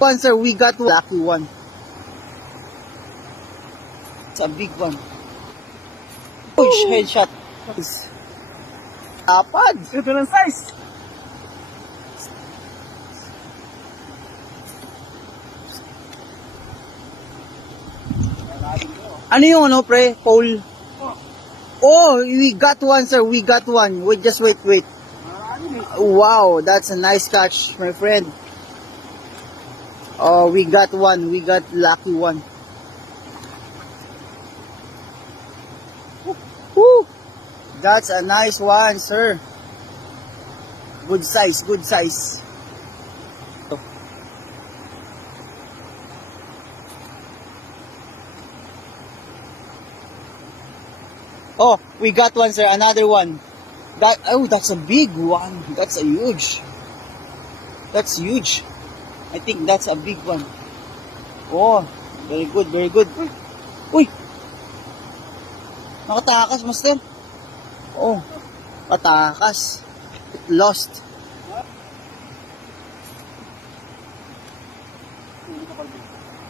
One, sir, we got one. Lucky one. It's a big one. Push, headshot. Tapad. Ito lang size. Ano yung ano, pre? Pole? Oh, we got one, sir. We got one. Wait, just wait. Wow, that's a nice catch, my friend. Oh, we got one. We got lucky one. Woo! That's a nice one, sir. Good size, good size. Oh, we got one, sir. Another one. That's a big one. That's huge. I think that's a big one. Oh, very good, very good. Uy! Nakatakas, master. Oh, patakas. It lost.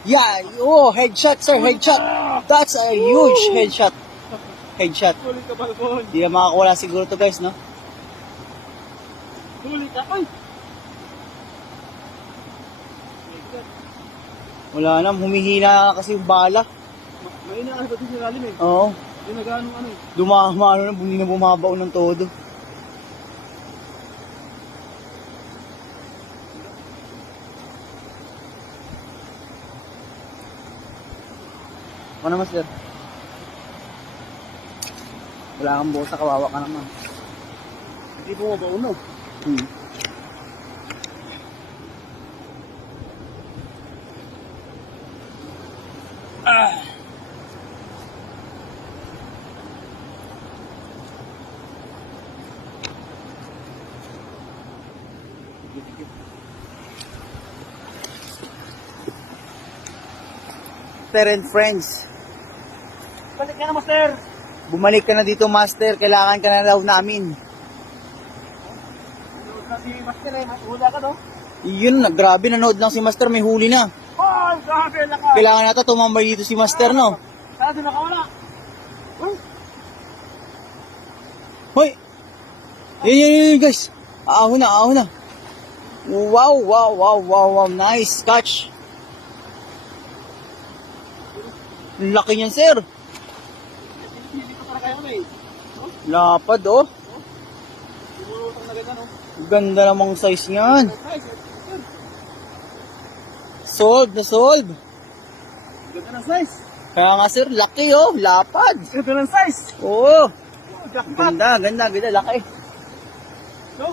Yeah, oh, headshot, sir, headshot. That's a huge headshot. Headshot. Huli ka, Balbon. Di na makakawala siguro to, guys, no? Huli ka. Ay! Wala na, humihina kasi yung bala. May inaas ba ito sa lalim eh? Oo. Yung nag-anong ano eh. Dumama na, hindi na bumabaw ng todo. Ako naman, sir. Wala kang bosa, kawawa ka naman. Hindi bumabaw no. Master and friends, Balik ka na, master. bumalik ka na dito, master. Kailangan ka na daw namin. Nanood na si master eh. Hula ka no? Yun, grabe, nanood lang si master, may huli na. Oh, grabe lang ka. Kailangan nata tumambay dito si master, no? Saan doon nakawala? Uy! Hoy! Yun, guys. Ahon na. Wow. Nice catch. Laki niyan, sir. Hindi ko para kayo eh. Lapad, oh. Bumulutang na ganda no? Ganda namang size niyan. Nice. Sold. Ganda ng size. Kaya nga, sir, laki, oh. Lapad. Ganda ng size. Oo. Jackpot. Ganda. Laki. No?